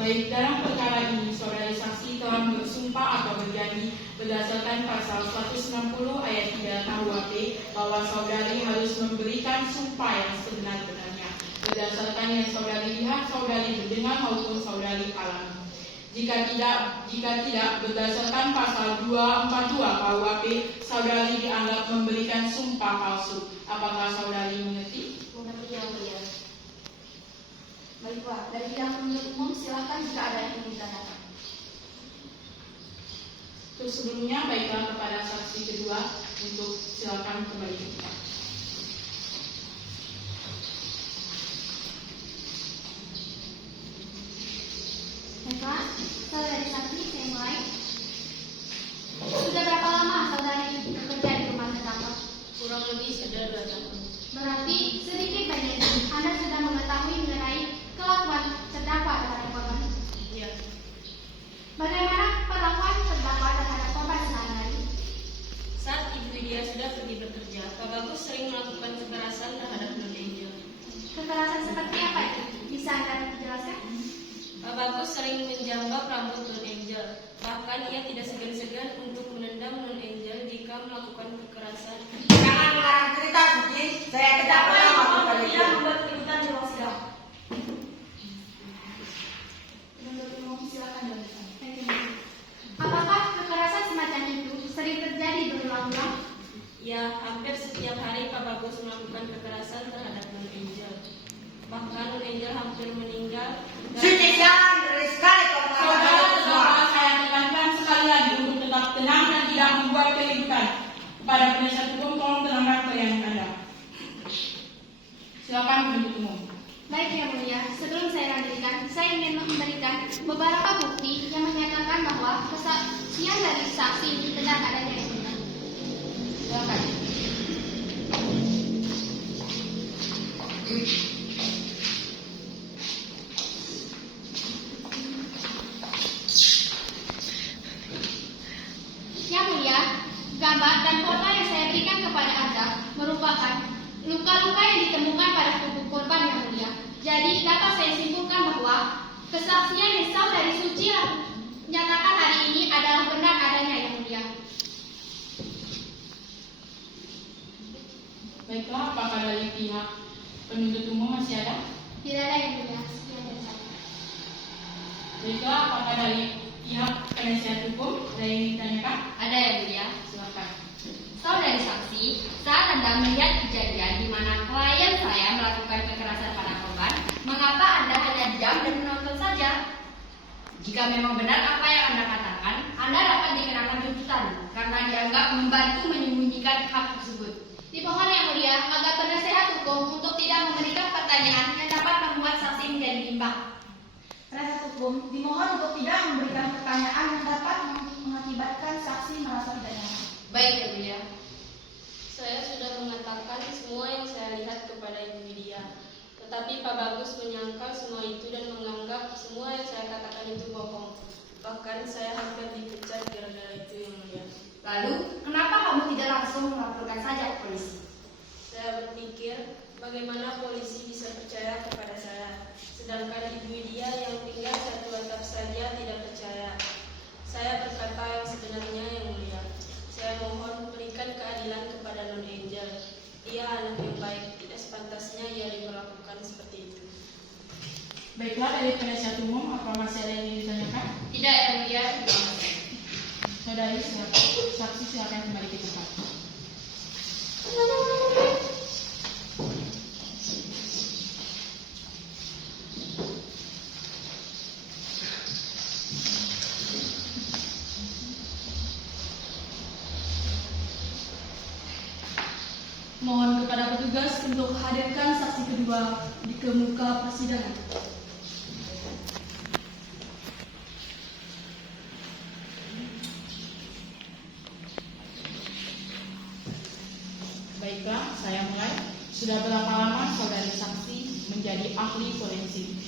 Baik, dalam perkara ini, saudari saksi telah bersumpah atau berjanji berdasarkan pasal 160 ayat 3 KUHP bahwa saudari harus memberikan sumpah yang sebenar-benarnya berdasarkan yang saudari lihat, saudari mendengar maupun saudari alami. Jika tidak berdasarkan pasal 242 KUHP, saudari dianggap memberikan sumpah palsu. Apakah saudari mengerti? Mengerti yang mulia. Baiklah, dari pihak penuntut umum silakan jika ada yang ingin ditanyakan. Terus sebelumnya, baiklah kepada saksi kedua untuk silakan kembali ke kita. Baiklah, saudari saksi, saya mulai. Sudah berapa lama saudari bekerja di rumah tangga? Kurang lebih sudah 2 tahun. Berarti sedikit banyaknya Anda sudah mengetahui mengenai kelakuan terdakwa terhadap korban. Iya. Bagaimana perlakuan terdakwa terhadap korban sehari-hari? Saat Ibu Widya sudah pergi bekerja, Pak Bagus sering melakukan kekerasan terhadap Non Angel. Kekerasan seperti apa itu? Bisa Anda jelaskan? Pak Bagus sering menjambak rambut Non Angel. Bahkan ia tidak segan-segan untuk menendang Non Angel jika melakukan kekerasan. Jangan mengarang cerita, Suci. Saya tidak pernah melakukan itu. membuat keributan di ruang sidang. Penuntut umum silakan dilanjutkan. Apakah kekerasan semacam itu sering terjadi berulang-ulang? Ya, hampir setiap hari Pak Bagus melakukan kekerasan terhadap Non Angel. Bahkan Non Angel hampir meninggal. Suci, jangan ngeri sekali kalau melakukan itu semua. Saudara, saya tekankan sekali lagi untuk tetap tenang dan tidak membuat keributan. Kepada penasihat hukum, tolong tenangkan klien Anda. Silakan penuntut umum. Baik yang mulia, sebelum saya lanjutkan, saya ingin memberikan beberapa bukti yang menyatakan bahwa kesaksian dari saksi ini benar adanya yang benar. Silakan. Yang mulia, gambar dan foto yang saya berikan kepada Anda merupakan luka-luka yang ditemukan pada tubuh korban yang mulia. Jadi dapat saya simpulkan bahwa kesaksian yang saudari Suci nyatakan hari ini adalah benar adanya yang mulia. Baiklah, apakah dari pihak penuntut umum masih ada? Tidak ada yang mulia. Sekian dari saya. Baiklah, apakah dari pihak penasihat hukum ada yang ditanyakan? Ada ya, Bu ya? Silakan. Saudari saksi, saat Anda melihat kejadian di mana klien saya melakukan kekerasan pada korban, mengapa Anda hanya diam dan menonton saja? Jika memang benar apa yang Anda katakan, Anda dapat dikenakan tuntutan karena dianggap membantu menyembunyikan hak tersebut. Dimohon yang mulia agar penasehat hukum untuk tidak memberikan pertanyaan yang dapat membuat saksi menjadi bimbang. Penasihat hukum dimohon untuk tidak memberikan pertanyaan yang dapat mengakibatkan saksi merasa tidak nyaman. Baik ya, Bu ya. Saya sudah mengatakan semua yang saya lihat kepada Ibu Widya. Tetapi Pak Bagus menyangkal semua itu dan menganggap semua yang saya katakan itu bohong. Bahkan saya hampir dipecat gara-gara itu, Yang Mulia. Lalu, kenapa kamu tidak langsung melaporkan saja ke polisi? Saya berpikir, bagaimana polisi bisa percaya kepada saya, sedangkan Ibu Widya yang tinggal satu atap saja tidak percaya. Saya berkata yang sebenarnya, Yang Mulia. Saya mohon berikan keadilan kepada Non Angel. Ia anak yang baik, tidak sepantasnya ia diperlakukan seperti itu. Baiklah, dari penasihat umum, apa masih ada yang ingin ditanyakan? Tidak, Yang Mulia. Saudari, silakan. Saksi silakan kembali ke tempat. Mohon kepada petugas untuk hadirkan saksi kedua di muka persidangan. Baiklah, saya mulai. Sudah berapa lama saudari saksi menjadi ahli forensik?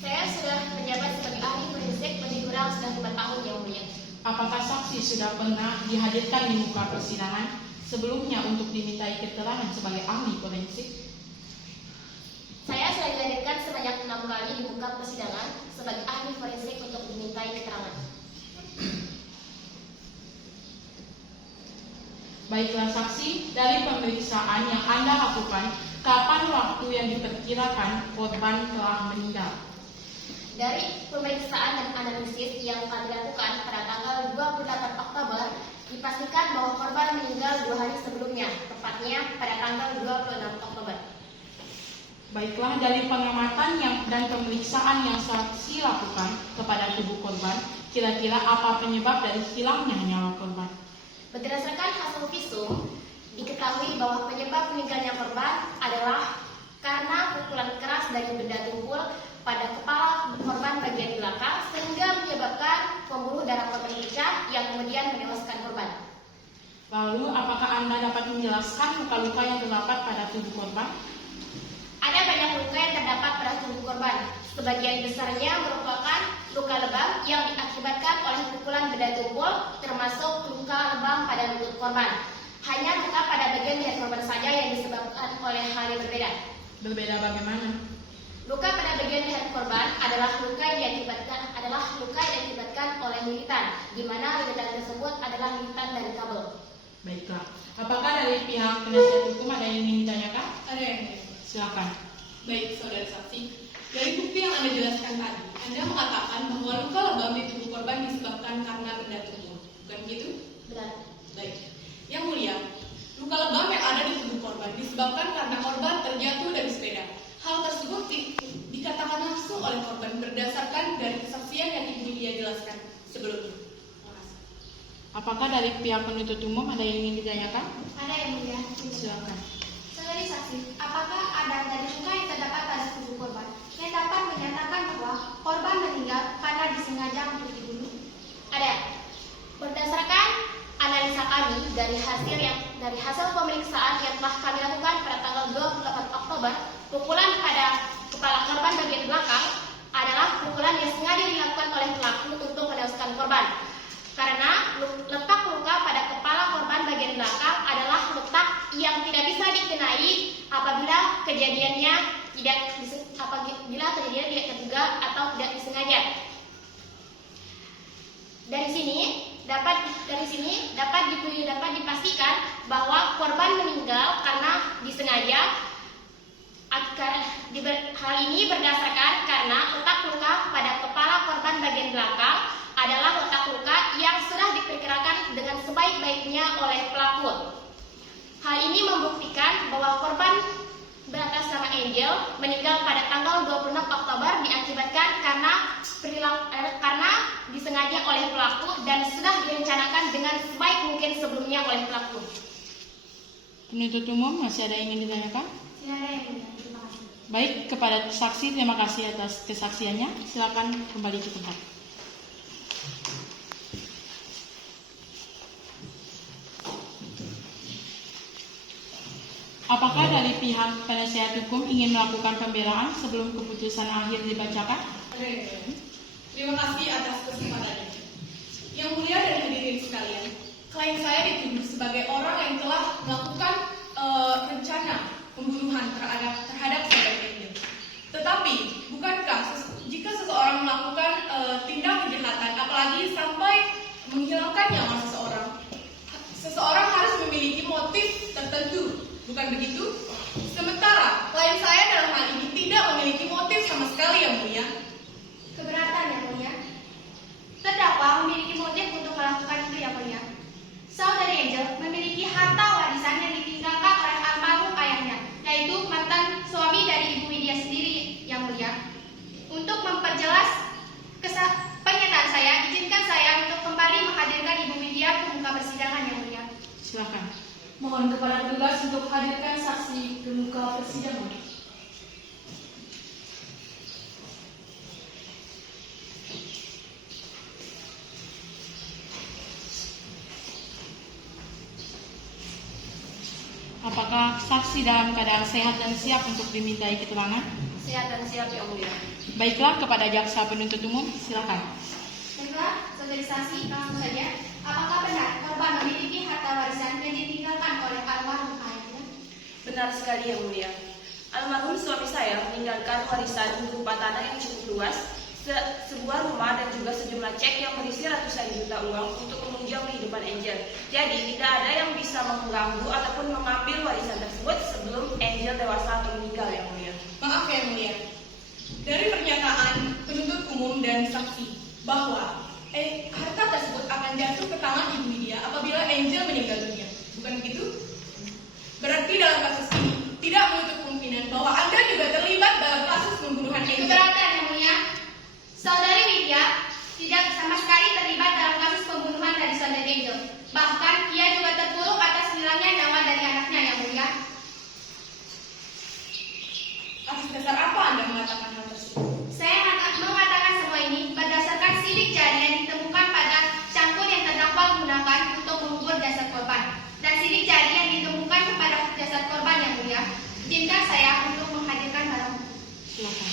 Saya sudah menjabat sebagai ahli forensik lebih kurang sudah 5 tahun, Yang Mulia. Apakah saksi sudah pernah dihadirkan di muka persidangan sebelumnya untuk dimintai keterangan sebagai ahli forensik? Saya sudah dihadirkan sebanyak 6 kali di muka persidangan sebagai ahli forensik untuk dimintai keterangan. Baiklah saksi, dari pemeriksaan yang Anda lakukan, kapan waktu yang diperkirakan korban telah meninggal? Dari pemeriksaan dan analisis yang kami lakukan pada tanggal 28 Oktober, dipastikan bahwa korban meninggal 2 hari sebelumnya, tepatnya pada tanggal 26 Oktober. Baiklah, dari pengamatan dan pemeriksaan yang saksi lakukan kepada tubuh korban, kira-kira apa penyebab dari hilangnya nyawa korban? Berdasarkan hasil visum, diketahui bahwa penyebab meninggalnya korban adalah karena pukulan keras dari benda tumpul pada kepala korban bagian belakang sehingga menyebabkan pembuluh darah korban pecah yang kemudian menewaskan korban. Lalu, apakah Anda dapat menjelaskan luka-luka yang terdapat pada tubuh korban? Ada banyak luka yang terdapat pada tubuh korban. Sebagian besarnya merupakan luka lebam yang diakibatkan oleh pukulan benda tumpul, termasuk luka lebam pada lutut korban. Hanya luka pada bagian leher korban saja yang disebabkan oleh hal yang berbeda. Berbeda bagaimana? Luka pada bagian leher korban adalah luka yang diakibatkan oleh lilitan, di mana lilitan tersebut adalah lilitan dari kabel. Baiklah, apakah dari pihak penasihat hukum ada yang ingin ditanyakan? Ada yang lain? Silakan. Baik, saudara saksi. Dari bukti yang Anda jelaskan tadi, Anda mengatakan bahwa luka lebam di tubuh korban disebabkan karena benda tumpul. Bukan begitu? Benar. Baik. Yang Mulia, luka lebam yang ada di tubuh korban disebabkan karena korban terjatuh dari sepeda. Hal tersebut dikatakan langsung oleh korban berdasarkan dari kesaksian yang Ibu Widya jelaskan sebelumnya. Terima kasih. Apakah dari pihak penuntut umum ada yang ingin ditanyakan? Ada yang mulia. Silakan. Saudari saksi, apakah ada dari luka yang terdapat pada tubuh korban yang dapat menyatakan bahwa korban meninggal karena disengaja untuk dibunuh? Ada. Berdasarkan analisa kami dari hasil pemeriksaan yang telah kami lakukan pada tanggal 28 Oktober, pukulan pada kepala korban bagian belakang adalah pukulan yang sengaja dilakukan oleh pelaku untuk menewaskan korban. Karena letak luka pada kepala korban bagian belakang adalah letak yang tidak bisa dikenai apabila kejadiannya tidak terduga atau tidak disengaja. Dari sini dapat dipastikan bahwa korban meninggal karena disengaja. Hal ini berdasarkan karena letak luka pada kepala korban bagian belakang adalah letak luka yang sudah diperkirakan dengan sebaik-baiknya oleh pelaku. Hal ini membuktikan bahwa korban beratas nama Angel meninggal pada tanggal 26 Oktober diakibatkan karena disengaja oleh pelaku dan sudah direncanakan dengan sebaik mungkin sebelumnya oleh pelaku. Penuntut umum masih ada yang ingin ditanyakan? Tidak ada yang mulia. Terima kasih. Baik, kepada saksi terima kasih atas kesaksiannya. Silakan kembali ke tempat. Apakah dari pihak penasihat hukum ingin melakukan pembelaan sebelum keputusan akhir dibacakan? Terima kasih atas kesempatannya. Yang mulia dan hadirin sekalian, klien saya dituduh sebagai orang yang telah melakukan rencana pembunuhan terhadap saudara Angel. Tetapi, bukankah jika seseorang melakukan tindak kejahatan, apalagi sampai menghilangkan nyawa seseorang harus memiliki motif tertentu, bukan begitu? Sementara klien saya dalam hal ini tidak memiliki motif sama sekali, yang mulia. Keberatan, yang mulia. Terdakwa memiliki motif untuk melakukan itu, yang mulia. Saudari Angel memiliki harta warisan yang ditinggalkan oleh almarhum ayahnya, yaitu mantan suami dari Ibu Widya sendiri, yang mulia. Untuk memperjelas pernyataan saya, izinkan saya untuk kembali menghadirkan Ibu Widya ke muka persidangan, yang mulia. Silakan. Mohon kepada petugas untuk hadirkan saksi ke muka persidangan. Apakah saksi dalam keadaan sehat dan siap untuk dimintai keterangan? Sehat dan siap, yang mulia. Baiklah, kepada jaksa penuntut umum, silakan. Baiklah, saudari saksi, langsung saja. Apakah benar korban memiliki harta warisan yang ditinggalkan oleh almarhum ayahnya? Benar sekali, yang mulia. Almarhum suami saya meninggalkan warisan berupa tanah yang cukup luas, sebuah rumah dan juga sejumlah cek yang berisi ratusan juta uang untuk menunjang kehidupan Angel. Jadi tidak ada yang bisa mengganggu ataupun mengambil warisan tersebut sebelum Angel dewasa atau meninggal, yang mulia. Maaf, yang mulia. Dari pernyataan penuntut umum dan saksi bahwa harta tersebut akan jatuh ke tangan Ibu Widya apabila Angel meninggal dunia, bukan begitu? Berarti dalam kasus ini tidak menutup kemungkinan bahwa Anda juga terlibat dalam kasus pembunuhan Angel. Keberatan, yang mulia. Saudari Widya tidak sama sekali terlibat dalam kasus pembunuhan dari saudari Angel. Bahkan ia juga terpuruk atas hilangnya nyawa dari anaknya, yang mulia. Atas dasar apa Anda mengatakan hal tersebut? Saya mengatakan semua ini berdasarkan sidik jari yang ditemukan pada cangkul yang terdakwa gunakan untuk mengubur jasad korban, dan sidik jari yang ditemukan pada jasad korban, yang mulia. Izinkan saya untuk menghadirkan barang. Silakan.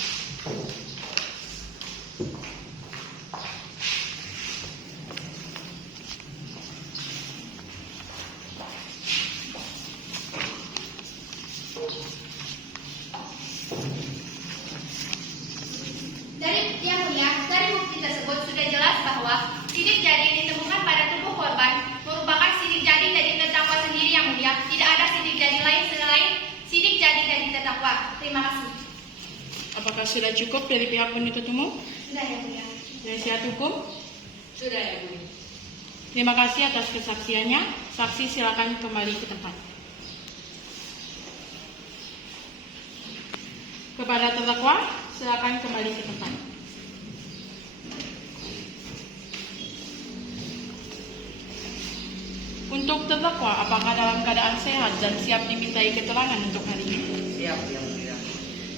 Dari bukti tersebut sudah jelas bahwa sidik jari yang ditemukan pada tubuh korban merupakan sidik jari dari terdakwa sendiri, yang mulia. Tidak ada sidik jari lain selain sidik jari dari terdakwa. Terima kasih. Apakah sudah cukup dari pihak penuntut umum? Sudah, yang mulia. Penasihat hukum? Sudah, yang mulia. Terima kasih atas kesaksiannya. Saksi silakan kembali ke tempat. Kepada terdakwa, silakan kembali ke tempat. Untuk terdakwa, apakah dalam keadaan sehat dan siap dimintai keterangan untuk hari ini? Siap, yang mulia.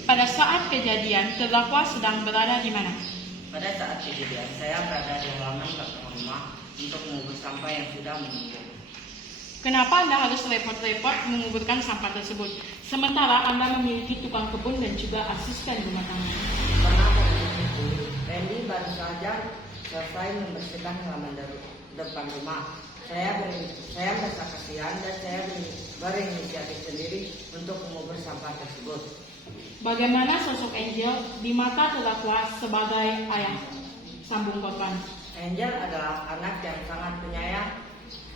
Pada saat kejadian, terdakwa sedang berada di mana? Pada saat kejadian, saya berada di halaman belakang rumah untuk mengubur sampah yang sudah menumpuk. Kenapa Anda harus repot-repot menguburkan sampah tersebut? Sementara Anda memiliki tukang kebun dan juga asisten rumah tangga. Karena waktu itu, Randy baru saja selesai membersihkan halaman depan rumah. Saya merasa kasihan dan saya berinisiatif sendiri untuk mengubur sampah tersebut. Bagaimana sosok Angel di mata terdakwa sebagai ayah sambung korban? Angel adalah anak yang sangat penyayang,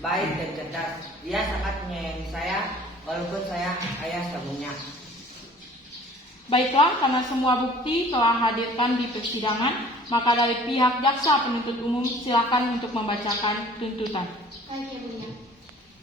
baik dan cerdas. Dia sangat menyayangi saya, walaupun saya ayah sambungnya. Baiklah, karena semua bukti telah hadirkan di persidangan, maka dari pihak jaksa penuntut umum silakan untuk membacakan tuntutan. Baik, ya, Bunya.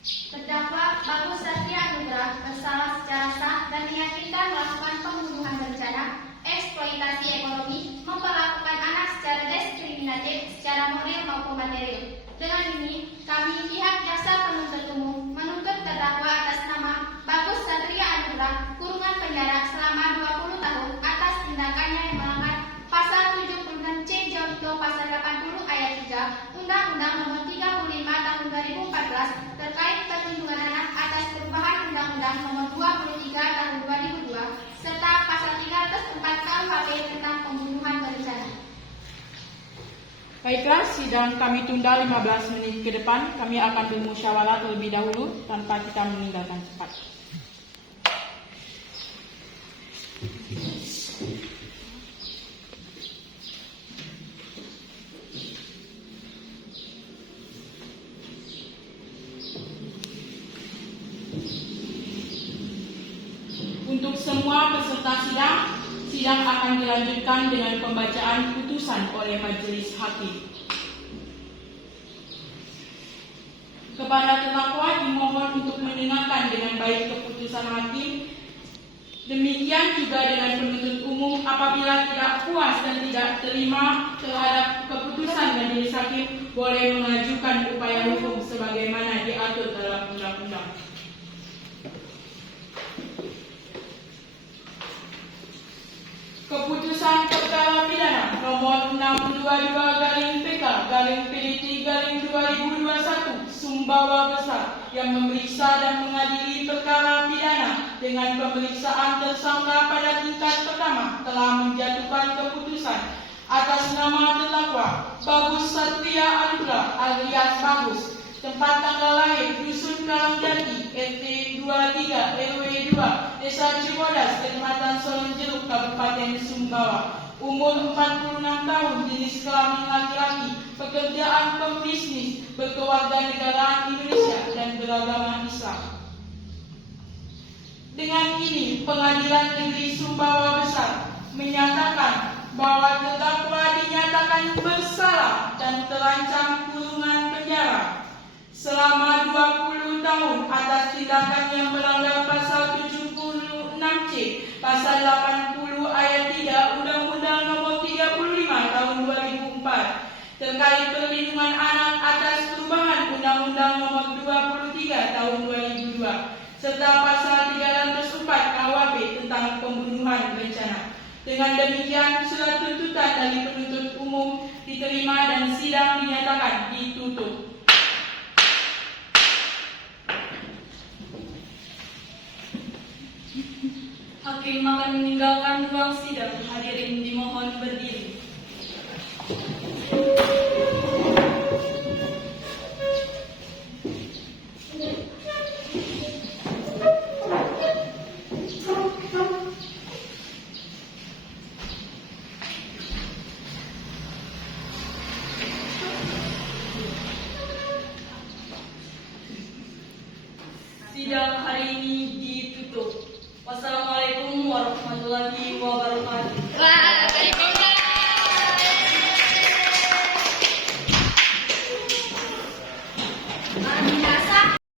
Terdakwa Bagus Satria Anugrah bersalah secara sah dan meyakinkan melakukan pembunuhan berencana, eksploitasi ekonomi, memperlakukan anak secara diskriminatif, secara moral maupun material. Dengan ini, kami pihak jaksa penuntut umum menuntut terdakwa atas nama Bagus Satria Anugrah kurungan penjara selama 20 tahun atas tindakannya yang melanggar pasal 76C Junto pasal 80 ayat 3 Undang-Undang Nomor 35 Tahun 2014 terkait perlindungan anak atas perubahan Undang-Undang nomor 23 tahun 2002 serta pasal 304 KUHP tentang pembunuhan berencana. Baiklah, sidang kami tunda 15 menit ke depan. Kami akan bermusyawarah terlebih dahulu tanpa kita meninggalkan tempat. Untuk semua peserta sidang akan dilanjutkan dengan pembacaan putusan oleh majelis hakim. Kepada terdakwa dimohon untuk mendengarkan dengan baik keputusan hakim. Demikian juga dengan penuntut umum apabila tidak puas dan tidak terima terhadap keputusan majelis hakim boleh mengajukan upaya hukum sebagaimana diatur dalam undang-undang. Keputusan perkara pidana nomor 622/PK/PDT/2021 Sumbawa Besar yang memeriksa dan mengadili perkara pidana dengan pemeriksaan tersangka pada tingkat pertama telah menjatuhkan keputusan atas nama terdakwa Bagus Satria Anugrah alias Bagus, tempat tanggal lahir Dusun Karangjati, RT 23 RW 2, Desa Cibodas, Kecamatan Solonjeruk, Kabupaten Sumbawa. Umur 46 tahun, jenis kelamin laki-laki, pekerjaan pebisnis, berkewarganegaraan Indonesia dan beragama Islam. Dengan ini, Pengadilan Negeri Sumbawa Besar menyatakan bahwa terdakwa dinyatakan bersalah dan terancam kurungan penjara selama 20 tahun atas tindakan yang melanggar pasal 76C, pasal 80 ayat 3 Undang-Undang Nomor 35 Tahun 2004 terkait perlindungan anak atas perubahan Undang-Undang Nomor 23 Tahun 2002 serta pasal 304 KUHP tentang pembunuhan berencana. Dengan demikian, surat tuntutan dari penuntut umum diterima dan sidang dinyatakan ditutup. Hakim akan meninggalkan ruang sidang. Hadirin dimohon berdiri.